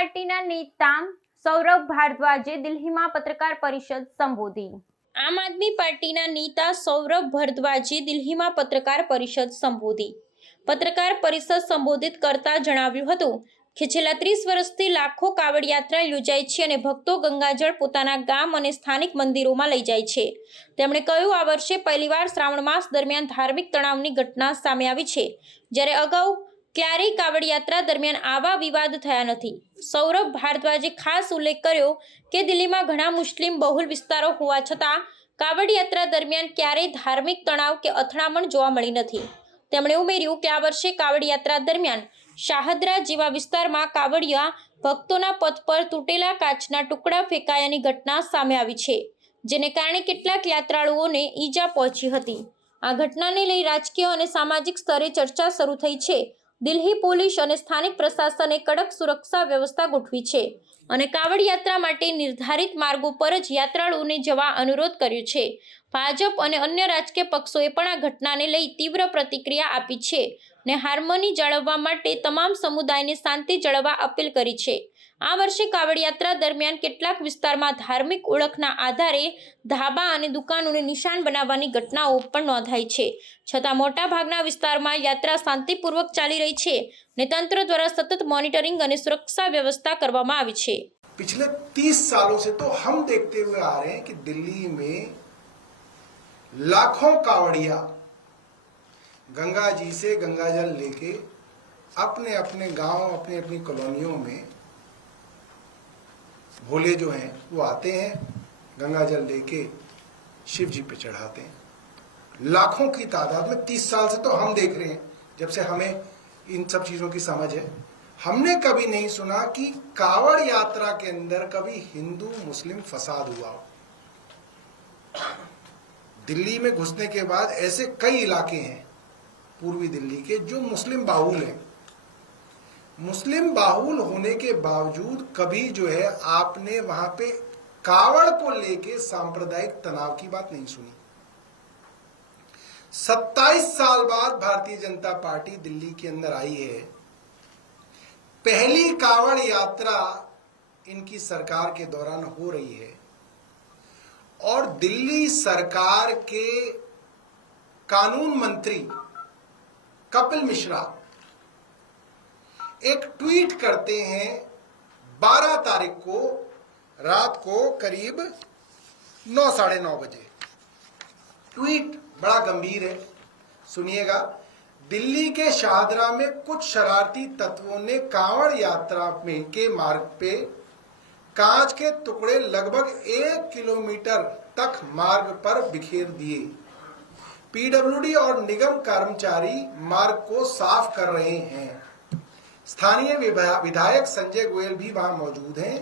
પાર્ટીના નેતા સૌરભ ભારદ્વાજે દિલ્હીમાં પત્રકાર પરિષદ સંબોધી। આમ આદમી પાર્ટીના નેતા સૌરભ ભારદ્વાજે દિલ્હીમાં પત્રકાર પરિષદ સંબોધી। પત્રકાર પરિષદ સંબોધિત કરતા જણાવ્યું હતું કે છેલ્લા 30 વર્ષથી લાખો કાવડ યાત્રા યોજાય છે અને ભક્તો ગંગાજળ પોતાના ગામ અને સ્થાનિક મંદિરોમાં લઈ જાય છે। તેમણે કહ્યું, આ વર્ષે પહેલીવાર શ્રાવણ માસ દરમિયાન ધાર્મિક તણાવની ઘટના સામે આવી છે, જ્યારે અગાઉ ક્યારેય કાવડ યાત્રા દરમિયાન આવા વિવાદ થયા નથી। સૌરભ ભારદ્વાજે ખાસ ઉલ્લેખ કર્યો કે દિલ્હીમાં ઘણા મુસ્લિમ બહુલ વિસ્તારો હોવા છતાં કાવડ યાત્રા દરમિયાન ક્યારેય ધાર્મિક તણાવ કે અથડામણ જોવા મળી નથી। તેમણે ઉમેર્યું કે આ વર્ષે કાવડ યાત્રા દરમિયાન શાહદરા જેવા વિસ્તારમાં કાવડિયા ભક્તોના પથ પર તૂટેલા કાચના ટુકડા ફેંકાયાની ઘટના સામે આવી છે, જેને કારણે કેટલાક યાત્રાળુઓને ઈજા પહોંચી હતી। આ ઘટનાને લઈ રાજકીય અને સામાજિક સ્તરે ચર્ચા શરૂ થઈ છે। દિલ્હી પોલીસ અને સ્થાનિક પ્રશાસને કડક સુરક્ષા વ્યવસ્થા ગોઠવી છે અને કાવડ યાત્રા માટે નિર્ધારિત માર્ગો પર જ યાત્રાળુઓને જવા અનુરોધ કર્યો છે। ભાજપ અને અન્ય રાજકીય પક્ષોએ પણ આ ઘટનાને લઈ તીવ્ર પ્રતિક્રિયા આપી છે અને હાર્મની જાળવવા માટે તમામ સમુદાયને શાંતિ જાળવવા અપીલ કરી છે। આ વર્ષે કાવડ યાત્રા દરમિયાન કેટલાક વિસ્તારમાં ધાર્મિક ઓળખના આધારે ધાબા અને દુકાનોને નિશાન બનાવવાની ઘટનાઓ પણ નોંધાઈ છે, છતાં મોટાભાગના વિસ્તારમાં યાત્રા શાંતિપૂર્વક ચાલી રહી છે અને તંત્ર દ્વારા સતત મોનિટરિંગ અને સુરક્ષા व्यवस्था કરવામાં આવી છે। पिछले 30 सालों से तो हम देखते हुए आ रहे हैं कि दिल्ली में लाखों कावड़िया गंगा जी से गंगाजल लेके अपने अपने गांव, अपने अपनी कॉलोनियों में भोले जो हैं वो आते हैं, गंगाजल लेके शिव जी पे चढ़ाते हैं। लाखों की तादाद में 30 साल से तो हम देख रहे हैं, जब से हमें इन सब चीजों की समझ है। हमने कभी नहीं सुना कि कावड़ यात्रा के अंदर कभी हिंदू मुस्लिम फसाद हुआ हो। दिल्ली में घुसने के बाद ऐसे कई इलाके हैं पूर्वी दिल्ली के जो मुस्लिम बाहुल हैं। मुस्लिम बाहुल होने के बावजूद कभी जो है आपने वहां पे कावड़ को लेके सांप्रदायिक तनाव की बात नहीं सुनी। 27 साल बाद भारतीय जनता पार्टी दिल्ली के अंदर आई है। पहली कावड़ यात्रा इनकी सरकार के दौरान हो रही है और दिल्ली सरकार के कानून मंत्री कपिल मिश्रा एक ट्वीट करते हैं 12 तारीख को रात को करीब 9 साढ़े 9 बजे। ट्वीट बड़ा गंभीर है, सुनिएगा। दिल्ली के शाहदरा में कुछ शरारती तत्वों ने कांवड़ यात्रा में के मार्ग पे कांच के टुकड़े लगभग 1 किलोमीटर तक मार्ग पर बिखेर दिए। पीडब्ल्यूडी और निगम कर्मचारी मार्ग को साफ कर रहे हैं। स्थानीय विधायक संजय गोयल भी वहां मौजूद हैं।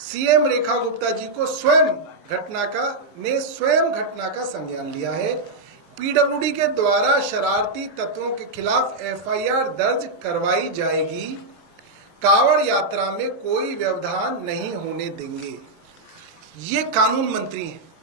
सीएम रेखा गुप्ता जी को स्वयं घटना का संज्ञान लिया है। पीडब्ल्यूडी के द्वारा शरारती तत्वों के खिलाफ एफआईआर दर्ज करवाई जाएगी। कावड़ यात्रा में कोई व्यवधान नहीं होने देंगे। ये कानून मंत्री हैं।